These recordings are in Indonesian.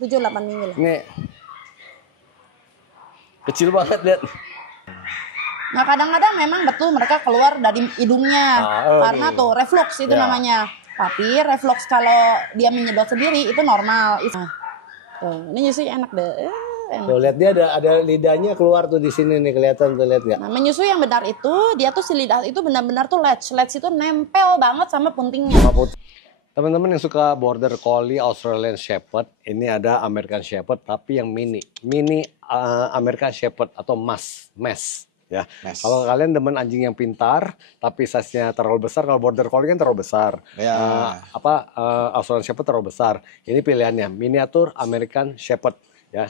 7-8 minggu lah. Nih. Kecil banget, lihat. Nah kadang-kadang memang betul mereka keluar dari hidungnya karena tuh reflux itu namanya. Tapi reflux kalau dia menyedot sendiri itu normal. Nah, tuh, ini nyusui enak deh. Enak. Tuh lihat dia ada lidahnya keluar tuh di sini nih, kelihatan tuh, lihat nggak? Nah menyusui yang benar itu dia tuh si lidah itu benar-benar tuh latch itu nempel banget sama puntingnya. Teman-teman yang suka Border Collie, Australian Shepherd, ini ada American Shepherd tapi yang mini American Shepherd atau mass ya. Kalau kalian demen anjing yang pintar tapi size-nya terlalu besar, kalau Border Collie kan terlalu besar. Australian Shepherd terlalu besar. Ini pilihannya miniatur American Shepherd ya.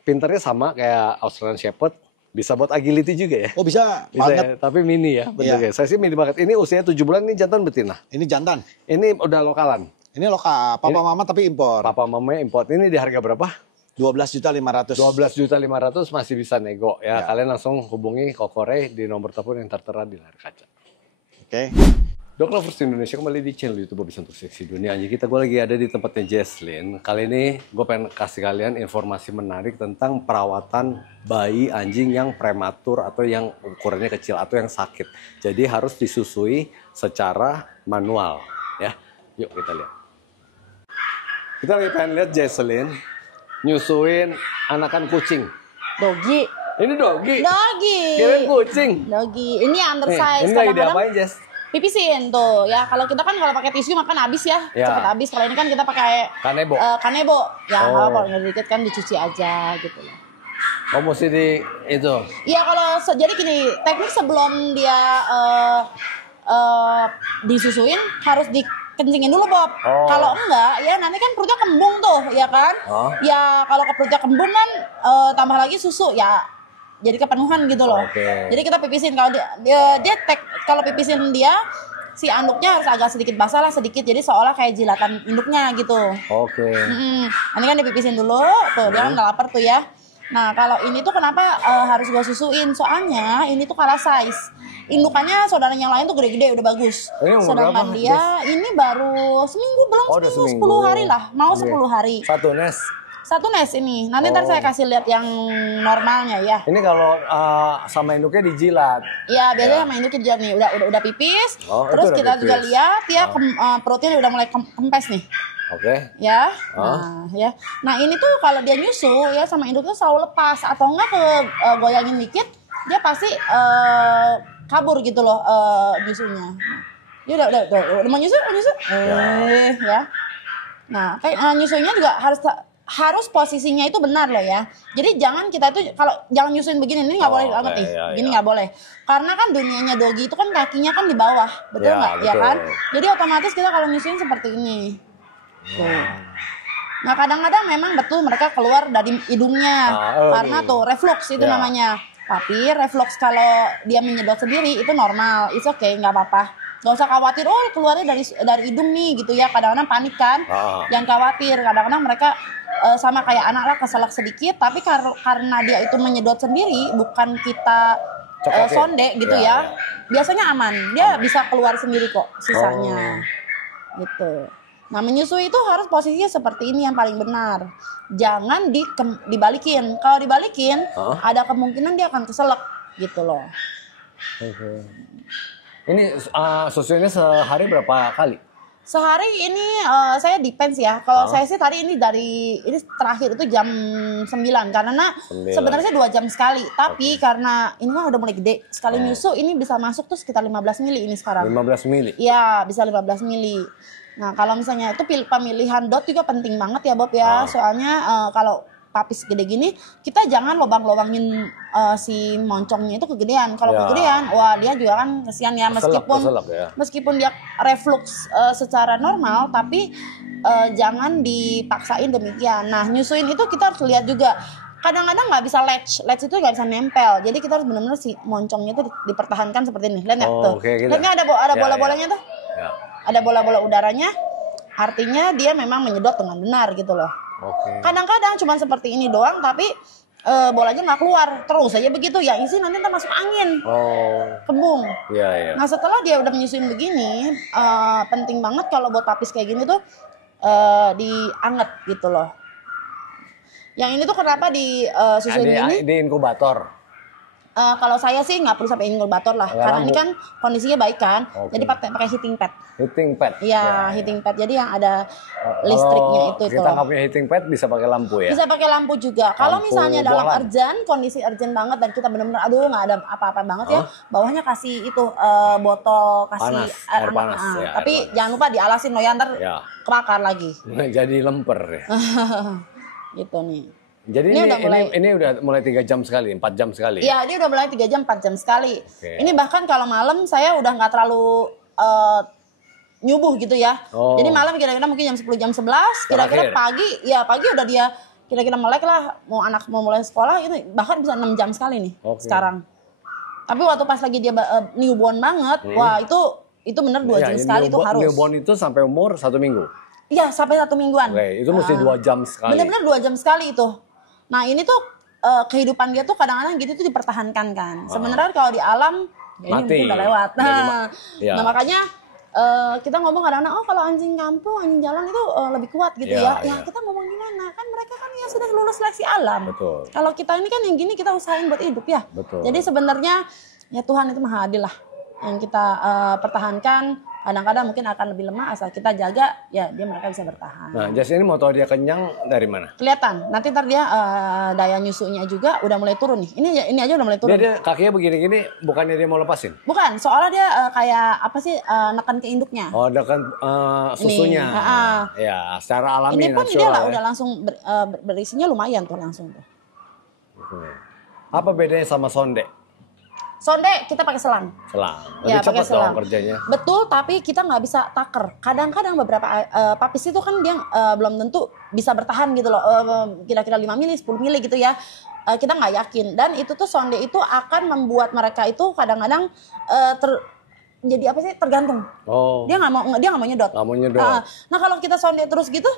Pintarnya sama kayak Australian Shepherd, bisa buat agility juga ya. Oh bisa banget. Ya, tapi mini ya, bentuknya. Saya sih mini banget. Ini usianya 7 bulan, ini jantan betina. Ini jantan. Ini udah lokalan. Ini lokal, papa mama tapi impor. Papa mamanya import. Ini di harga berapa? 12.500.000. 12.500.000 masih bisa nego ya. Kalian langsung hubungi Kokore di nomor telepon yang tertera di layar kaca. Oke. Dog Lovers Indonesia kembali di channel YouTube Bobby Santosh Seksi Dunia Anjing kita. Gue lagi ada di tempatnya Jesslyn. Kali ini gue pengen kasih kalian informasi menarik tentang perawatan bayi anjing yang prematur atau yang ukurannya kecil atau yang sakit. Jadi harus disusui secara manual ya. Yuk kita lihat. Kita lagi pengen lihat Jesslyn nyusuin anakan kucing. Dogi. Ini dogi. Dogi. Kirain kucing. Dogi. Ini undersize. Ini lagi diapain, Jess? Pipisin tuh ya. Kalau kita kan kalau pakai tisu makan habis ya, cepat habis. Kalau ini kan kita pakai kanebo. Kanebo. Ya kalau dikit kan dicuci aja gitu loh. Oh mesti di itu. Iya kalau jadi gini, teknik sebelum dia disusuin harus dikencingin dulu Bob. Kalau enggak ya nanti kan perutnya kembung tuh ya kan. Ya kalau ke perutnya kembung kan tambah lagi susu ya. Jadi kepenuhan gitu loh. Jadi kita pipisin kalau kalau pipisin dia si anduknya harus agak sedikit basah lah sedikit. Jadi seolah kayak jilatan induknya gitu. Ini kan dipipisin dulu tuh dia kan udah lapar tuh ya. Nah kalau ini tuh kenapa harus gue susuin? Soalnya ini tuh kalah size. Indukannya saudara yang lain tuh gede-gede udah bagus. Sedangkan dia ini baru seminggu belum seminggu 10 hari lah. Mau 10 hari. Satu nes ini. Nanti ntar saya kasih lihat yang normalnya ya. Ini kalau sama induknya dijilat. Iya, biasanya sama induknya dijilat nih. Udah pipis. Terus kita juga lihat ya perutnya udah mulai kempes nih. Ya. Nah, ya. Nah, ini tuh kalau dia nyusu ya sama induknya selalu lepas atau enggak goyangin dikit, dia pasti kabur gitu loh nyusunya. Dia udah mau nyusu. Ya. Nah, nyusunya juga harus posisinya itu benar loh ya. Jadi jangan kita tuh kalau jangan nyusuin begini ini nggak boleh banget nih. Gini nggak boleh. Karena kan dunianya dogi itu kan kakinya kan di bawah, betul nggak? Ya kan? Jadi otomatis kita kalau nyusuin seperti ini. Tuh. Nah kadang-kadang memang betul mereka keluar dari hidungnya karena tuh reflux itu namanya. Tapi reflux kalau dia menyedot sendiri itu normal, it's okay, nggak apa-apa. Gak usah khawatir, keluarnya dari hidung nih gitu ya. Kadang-kadang panik kan, jangan khawatir. Kadang-kadang mereka sama kayak anak lah keselak sedikit, tapi karena dia itu menyedot sendiri, bukan kita sonde gitu ya. Biasanya aman, dia bisa keluar sendiri kok sisanya. Gitu. Nah menyusui itu harus posisinya seperti ini yang paling benar. Jangan dibalikin. Kalau dibalikin, ada kemungkinan dia akan keselak gitu loh. Ini susunya sehari berapa kali? Sehari ini saya depends ya. Kalau saya sih tadi ini ini terakhir itu jam 9 karena sebenarnya 2 jam sekali. Tapi karena ini kan udah mulai gede, sekali nyusu ini bisa masuk tuh sekitar 15 mili ini sekarang. 15 mili? Iya, bisa 15 mili. Nah, kalau misalnya itu pemilihan dot juga penting banget ya Bob ya. Soalnya kalau papis gede gini, kita jangan lobang-lobangin si moncongnya itu kegedean. Kalau kegedean, wah dia juga kan kesian ya meskipun dia reflux secara normal, tapi jangan dipaksain demikian. Nah nyusuin itu kita harus lihat juga. Kadang-kadang nggak bisa latch itu nggak bisa nempel. Jadi kita harus benar-benar si moncongnya itu dipertahankan seperti ini. Lihat ya tuh. Lihatnya ada bola-bolanya tuh. Ada bola-bola udaranya. Artinya dia memang menyedot dengan benar gitu loh. Kadang-kadang cuma seperti ini doang, tapi bolanya nggak keluar terus aja begitu. Ya isi nanti masuk angin, kembung. Nah setelah dia udah menyusuin begini, penting banget kalau buat papis kayak gini tuh dianget gitu loh. Yang ini tuh kenapa di susuin ini? Di inkubator. Kalau saya sih nggak perlu sampai inkubator lah, karena ini kan kondisinya baik kan, jadi pakai heating pad. Heating pad. Iya, heating pad. Jadi yang ada listriknya itu. Kita nggak punya heating pad bisa pakai lampu ya? Bisa pakai lampu juga. Kalau misalnya dalam kondisi urgent banget dan kita benar-benar aduh nggak ada apa-apa banget ya, bawahnya kasih itu botol kasih air panas. Ya, tapi jangan lupa dialasin loh ya, ntar kebakar lagi. Jadi lemper ya. Gitu nih. Jadi ini udah mulai 3 jam sekali, 4 jam sekali. Iya, dia udah mulai 3 jam 4 jam sekali. Ini bahkan kalau malam saya udah nggak terlalu nyubuh gitu ya. Jadi malam kira-kira mungkin jam 10 jam 11, kira-kira pagi udah dia kira-kira melek lah, mau mulai sekolah itu bahkan bisa 6 jam sekali nih sekarang. Tapi waktu pas lagi dia newborn banget, wah itu bener 2 jam sekali itu harus. Newborn itu sampai umur 1 minggu? Iya, sampai 1 mingguan. Itu mesti 2 jam sekali. Bener-bener 2 jam sekali itu. Nah ini tuh kehidupan dia tuh kadang-kadang gitu tuh dipertahankan kan. Sebenarnya kalau di alam ya ini mungkin udah lewat. Nah makanya kita ngomong kadang-kadang kalau anjing kampung, anjing jalan itu lebih kuat gitu ya. Ya kita ngomong gimana? Kan mereka kan ya sudah lulus seleksi alam. Betul. Kalau kita ini kan yang gini kita usahain buat hidup ya. Betul. Jadi sebenarnya ya Tuhan itu maha adil lah. Yang kita pertahankan kadang-kadang mungkin akan lebih lemah asal kita jaga ya mereka bisa bertahan. Nah, Jas ini mau tahu dia kenyang dari mana? Kelihatan. Nanti ntar dia daya nyusunya juga udah mulai turun nih. Ini aja udah mulai turun. Dia kakinya begini-gini, bukannya dia mau lepasin? Bukan, soalnya dia kayak apa sih nekan ke induknya. Oh, nekan susunya. Ya, secara alami. Ini pun dia lah udah langsung berisinya lumayan tuh langsung tuh. Apa bedanya sama sonde? Sonde kita pakai selang. Lebih cepat dong kerjanya. Betul, tapi kita nggak bisa taker. Kadang-kadang beberapa papis itu kan dia belum tentu bisa bertahan gitu loh. Kira-kira 5 mili, 10 mili gitu ya. Kita nggak yakin. Dan itu tuh sonde itu akan membuat mereka itu kadang-kadang jadi apa sih tergantung. Dia nggak mau nyedot. Nah kalau kita sonde terus gitu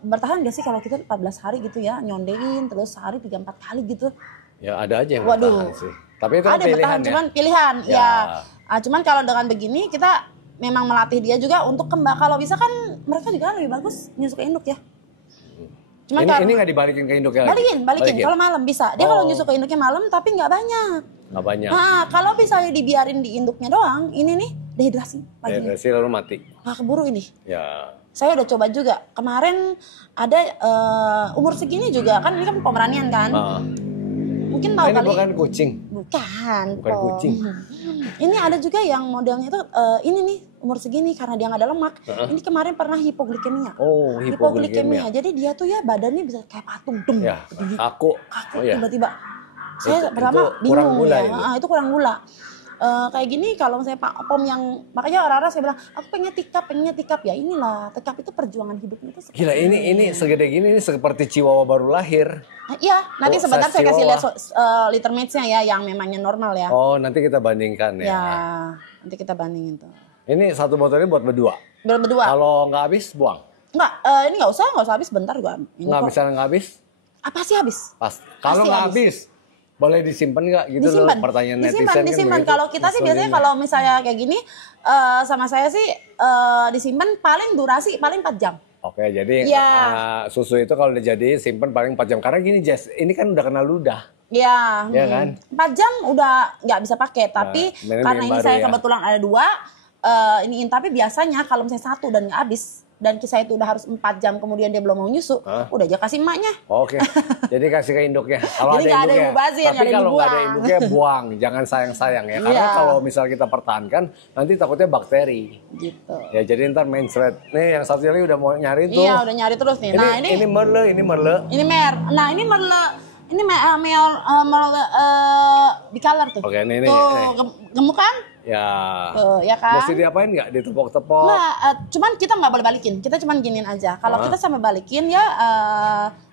bertahan nggak sih kalau kita 14 hari gitu ya nyondein terus sehari 3-4 kali gitu. Ya ada aja yang bertahan sih. Tapi itu ada pilihan bertahan, ya? Cuman pilihan ya. Cuman kalau dengan begini kita memang melatih dia juga untuk kembang. Kalau bisa kan mereka juga lebih bagus nyusu ke induk ya. Cuman ini nggak dibalikin ke induknya lagi? Balikin. Kalau malam bisa. Dia kalau nyusu ke induknya malam tapi nggak banyak. Nggak banyak. Nah kalau misalnya dibiarin di induknya doang, ini nih dehidrasi. Dehidrasi lalu mati. Wah keburu ini. Ya. Saya udah coba juga. Kemarin ada umur segini juga kan ini kan Pomeranian kan. Mungkin tahu kali. Ini bukan kucing. Bukan kucing. Ini ada juga yang modelnya itu ini nih umur segini karena dia nggak ada lemak. Ini kemarin pernah hipoglikemia. Hipoglikemia. Jadi dia tuh ya badannya bisa kayak patung dong. Ya, kaku. Tiba-tiba. Saya pertama bingung ya. Itu kurang gula. Kayak gini kalau misalnya Pak Pom yang makanya orang-orang saya bilang aku pengen tikap ya inilah tikap itu perjuangan hidupnya itu gila ini segede gini ini seperti chihuahua baru lahir. Iya nanti sebentar saya kasih lihat liter match-nya ya yang memangnya normal ya. Nanti kita bandingkan ya. Nanti kita bandingin tuh. Ini satu botolnya buat berdua. Kalau nggak habis buang. Ini nggak usah habis bentar gua. Misalnya nggak habis? Apa sih habis? Kalau nggak habis. Boleh disimpan nggak gitu loh pertanyaan netizen. Disimpan. Kalau kita sih biasanya kalau misalnya kayak gini sama saya sih disimpan paling durasi paling 4 jam. Oke, jadi susu itu kalau udah jadi simpan paling 4 jam karena gini Jess, ini kan udah kena ludah. Iya. Ya kan? 4 jam udah nggak bisa pakai, tapi karena ini saya kebetulan ada 2 tapi biasanya kalau misalnya 1 dan nggak habis dan kisah itu udah harus 4 jam kemudian dia belum mau nyusu, udah aja kasih emaknya. Oke, jadi kasih ke induknya. Kalau jadi ada induknya, tapi kalau nggak ada induknya buang, jangan sayang-sayang ya. Karena kalau misal kita pertahankan, nanti takutnya bakteri. Gitu. Ya jadi ntar main thread. Nih yang satu lagi udah mau nyari tuh. Iya udah nyari terus nih. Ini merle. Ini mer. Nah ini merle. Ini merle di color tuh. Oke, ini. Tuh gemuk kan? Ya. Tuh, ya kan? Mesti diapain nggak? Ditepok-tepok? Cuman kita nggak boleh balikin. Kita cuman giniin aja. Kalau kita sampai balikin ya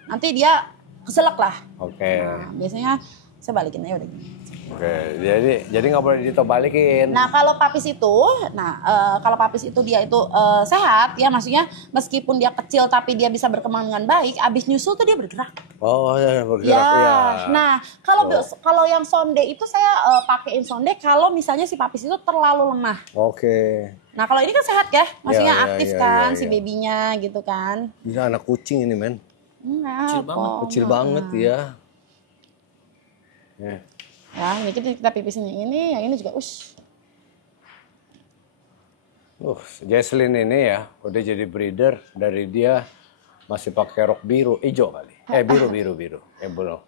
nanti dia keselak lah. Oke. Nah, biasanya saya balikin aja udah gini. Oke, jadi nggak boleh ditobalikin. Nah kalau papis itu, dia itu sehat ya, maksudnya meskipun dia kecil tapi dia bisa berkembang dengan baik. Abis nyusul tuh dia bergerak. Oh ya bergerak ya. Nah kalau yang sonde itu saya pakein sonde kalau misalnya si papis itu terlalu lemah. Oke. Nah kalau ini kan sehat ya, maksudnya aktif kan si babynya gitu kan. Gila anak kucing ini men. Kecil banget ya. Ya, ini kita pipisin yang ini juga Jesslyn ini ya udah jadi breeder dari dia masih pakai rok biru, hijau kali. Biru. Belum.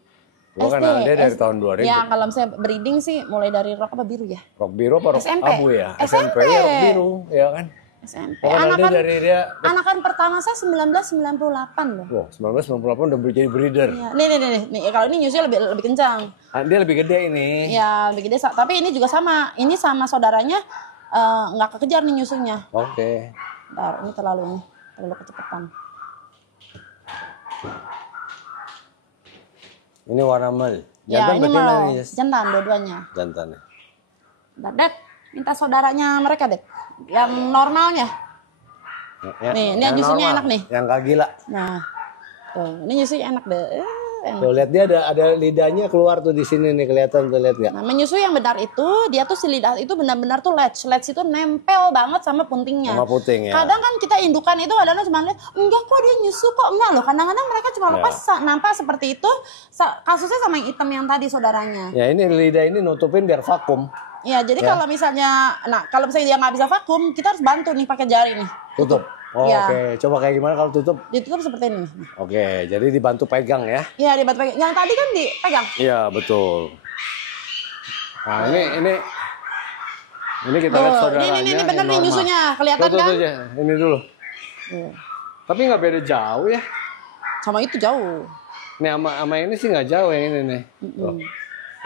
Gua kenal dia dari tahun 2000. Ya, kalau misalnya breeding sih mulai dari rok apa biru ya? Rok biru apa rok SMP. abu ya? SMP ya rok biru, ya kan? SMP. Anakan pertama saya 1998 loh. Wah, 1998 udah jadi breeder. Ya. Nih, kalau ini nyusunya lebih kencang. Dia lebih gede ini. Ya, lebih gede. Tapi ini juga sama. Ini sama saudaranya nggak kekejar nih nyusunya. Oke. Bentar, ini terlalu kecepatan. Ini warna mel. Ya, ini mau jantan dua-duanya. Jantan. Bentar, Dek. Minta saudaranya mereka, Dek. Yang normalnya. Nih, ini yang nyusunya enak nih. Yang gak gila. Nah, tuh, ini nyusunya enak deh. Enak. Tuh lihat dia ada lidahnya keluar tuh di sini nih, kelihatan tuh, lihat nggak? Nah, menyusui yang benar itu dia tuh si lidah itu benar-benar tuh latch itu nempel banget sama puntingnya. Sama puting ya. Kadang kan kita indukan itu kadang-kadang cuma lihat enggak kok dia nyusu kok enggak loh. Kadang-kadang mereka cuma lepas nampak seperti itu. Kasusnya sama yang hitam yang tadi saudaranya. Ya ini lidah ini nutupin biar vakum. Ya jadi kalau misalnya dia nggak bisa vakum kita harus bantu nih pakai jari nih. Tutup. Oke. Coba kayak gimana kalau tutup? Ditutup seperti ini. Oke, jadi dibantu pegang ya? Iya, dibantu pegang. Yang tadi kan dipegang. Iya, betul. Nah, ini kita lihat saudaranya. Ini bener nih nyusunya, kelihatan kan? Ini dulu. Tapi nggak beda jauh ya? Sama itu jauh. Nih sama ini sih nggak jauh yang ini nih.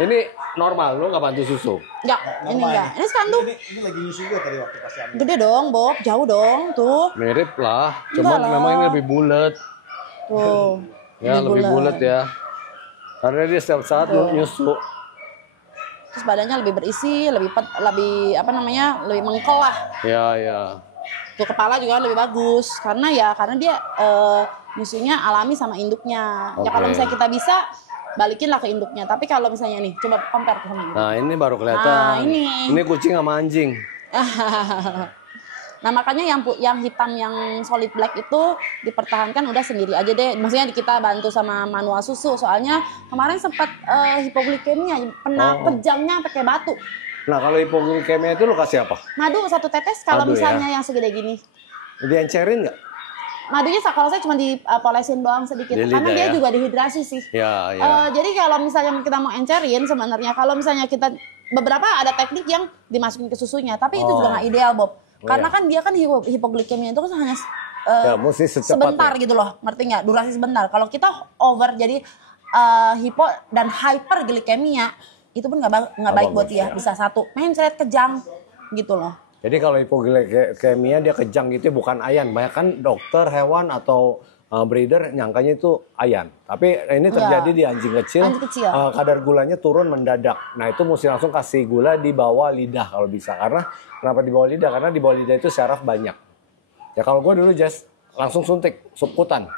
Ini normal, lo nggak bantu susu? Enggak, ini enggak. Ini sekarang tuh. Ini lagi nyusu juga tadi waktu pas ambil. Gede dong, Bob. Jauh dong, tuh. Mirip lah, cuma memang ini lebih bulat. Tuh. Ya, lebih bulat ya. Karena dia setiap saat nyusu. Terus badannya lebih berisi, lebih mengkel lah. Ya. Tuh kepala juga lebih bagus. Karena dia nyusunya alami sama induknya. Ya kalau misalnya kita bisa balikin lah ke induknya. Tapi kalau misalnya nih, coba compare sama ini. Nah ini baru kelihatan. Nah, ini kucing sama anjing. Nah makanya yang hitam yang solid black itu dipertahankan udah sendiri aja deh. Maksudnya kita bantu sama manual susu. Soalnya kemarin sempat hipoglikemia, kejangnya pakai batu. Nah kalau hipoglikemia itu lo kasih apa? Madu 1 tetes kalau misalnya yang segede gini. Diencerin nggak? Madunya kalau saya cuma dipolesin doang sedikit, karena dia juga dehidrasi sih. Ya. Jadi kalau misalnya kita mau encerin sebenarnya, kalau misalnya kita beberapa ada teknik yang dimasukin ke susunya, tapi itu juga nggak ideal, Bob. Karena kan dia kan hipoglikemia itu kan hanya sebentar gitu loh, ngerti nggak? Durasi sebentar. Kalau kita over jadi hipo dan hyperglikemia itu pun nggak baik buat dia. Bisa mencret kejang gitu loh. Jadi kalau hipoglikemia dia kejang gitu bukan ayan. Banyak kan dokter hewan atau breeder nyangkanya itu ayan. Tapi ini terjadi di anjing kecil. Kadar gulanya turun mendadak. Nah itu mesti langsung kasih gula di bawah lidah kalau bisa. Kenapa di bawah lidah? Karena di bawah lidah itu syaraf banyak. Ya kalau gue dulu langsung suntik subkutan.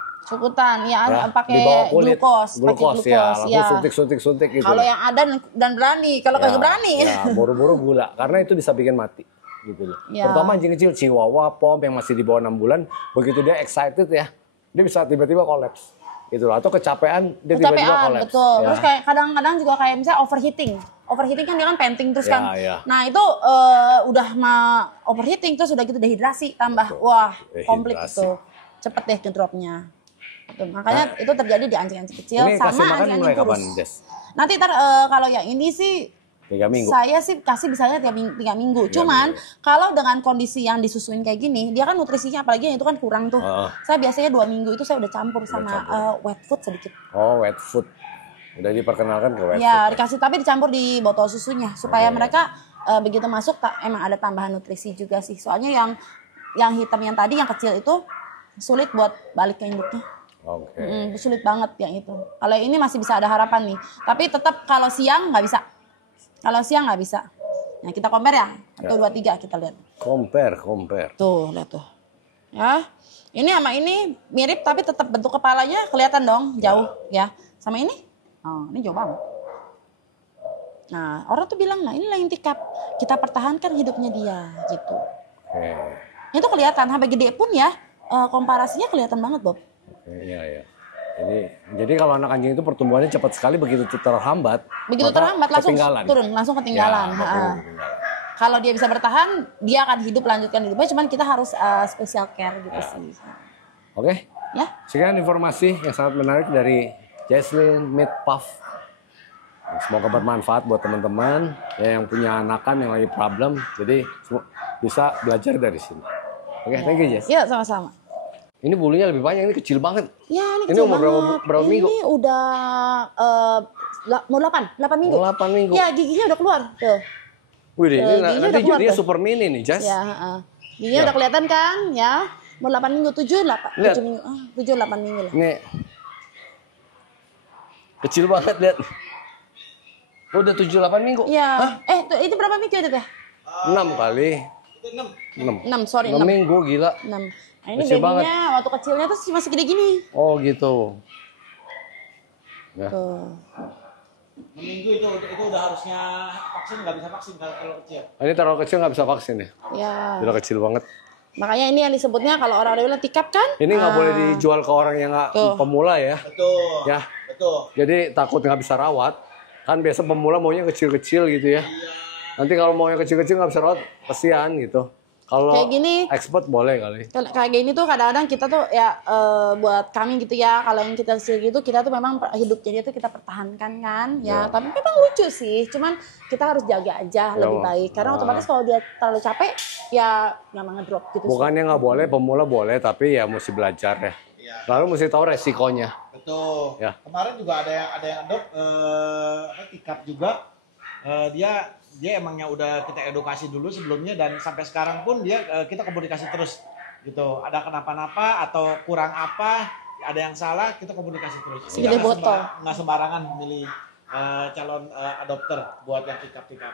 Ya pakai glukos ya. Langsung suntik gitu. Kalau yang ada dan berani, kalau kagak berani. Ya, buru-buru gula. Karena itu bisa bikin mati. Gitu loh. Terutama anjing kecil Chihuahua, Pom yang masih di bawah 6 bulan, begitu dia excited ya, dia bisa tiba-tiba kolaps. Gitu loh. Atau kecapean dia tiba-tiba kolaps. Betul. Terus kayak kadang-kadang juga kayak misalnya overheating. Overheating kan dia kan panting terus kan. Nah, itu udah overheating terus udah gitu dehidrasi tambah. Wah, komplit itu. Cepet deh ngedropnya. Makanya itu terjadi di anjing-anjing kecil ini sama anjing-anjing kurus. Nanti kalau yang ini sih 3 minggu. Saya sih kasih bisanya 3 minggu. Cuman kalau dengan kondisi yang disusuin kayak gini, dia kan nutrisinya apalagi yang itu kan kurang tuh. Saya biasanya 2 minggu itu saya udah campur sama wet food sedikit. Oh, wet food. Udah diperkenalkan ke wet food. Ya, dikasih tapi dicampur di botol susunya supaya mereka begitu masuk emang ada tambahan nutrisi juga sih. Soalnya yang hitam yang tadi yang kecil itu sulit buat balik ke induknya. Sulit banget yang itu. Kalau ini masih bisa ada harapan nih. Tapi tetap kalau siang nggak bisa. Kalau siang nggak bisa. Nah kita compare ya. 1, 2, 3 kita lihat. Compare. Tuh lihat tuh. Ya. Ini sama ini mirip tapi tetap bentuk kepalanya kelihatan dong jauh ya. Sama ini? Oh ini jauh banget. Nah orang tuh bilang nah inilah intikap. Kita pertahankan hidupnya dia gitu. Itu kelihatan sampai gede pun ya komparasinya kelihatan banget Bob. Iya. Ini jadi kalau anak anjing itu pertumbuhannya cepat sekali, begitu terhambat langsung turun, langsung ketinggalan. Ya, kalau dia bisa bertahan, dia akan lanjutkan hidupnya, cuman kita harus special care gitu sih. Oke. Ya. Sekian informasi yang sangat menarik dari Jesslyn Meat Puff. Semoga bermanfaat buat teman-teman ya, yang punya anakan yang lagi problem, jadi bisa belajar dari sini. Oke, thank you Jess. Iya, sama-sama. Ini bulunya lebih banyak, ini kecil banget. Ya, ini kecil umur banget. berapa minggu? Ini udah mau 8 minggu. 8 minggu. Ya, giginya udah keluar. Tuh. Wih, ini nanti jadinya super mini nih, Jess. Ya, giginya udah kelihatan kan, ya. Mau 8 minggu, 7 minggu. 7-8 minggu lah. Ini kecil banget, lihat. Udah 7-8 minggu. Iya. Itu berapa minggu itu teh? 6 kali. 6 minggu, gila. 6. Nah, ini babynya waktu kecilnya tuh masih gede gini. Oh gitu. Ya. Tuh. 6 minggu itu udah harusnya vaksin, nggak bisa vaksin kalau kecil. Ini terlalu kecil nggak bisa vaksin ya? Ya. Udah kecil banget. Makanya ini yang disebutnya kalau orang bilang tikap kan? Ini nggak boleh dijual ke orang yang nggak pemula ya? Betul. Ya. Betul. Jadi takut nggak bisa rawat. Kan biasa pemula maunya kecil-kecil gitu ya. Iya. Nanti kalau mau yang kecil-kecil nggak bisa rawat, kesian gitu. Kalau kayak gini, expert boleh kali. Kayak gini tuh kadang-kadang kita tuh ya buat kami gitu ya, kalau yang kita sih gitu kita tuh memang hidupnya dia tuh kita pertahankan kan ya. Tapi memang lucu sih, cuman kita harus jaga aja lebih baik karena otomatis kalau dia terlalu capek ya nggak ngedrop gitu. Bukannya nggak boleh, pemula boleh, tapi ya mesti belajar ya. Lalu mesti tahu resikonya. Betul. Ya. Kemarin juga ada yang adopt tikap juga. Dia emangnya udah kita edukasi dulu sebelumnya dan sampai sekarang pun kita komunikasi terus gitu. Ada kenapa-napa atau kurang apa, ada yang salah, kita komunikasi terus. Segede botol. Nggak sembarangan milih calon adopter buat yang tikap-tikap.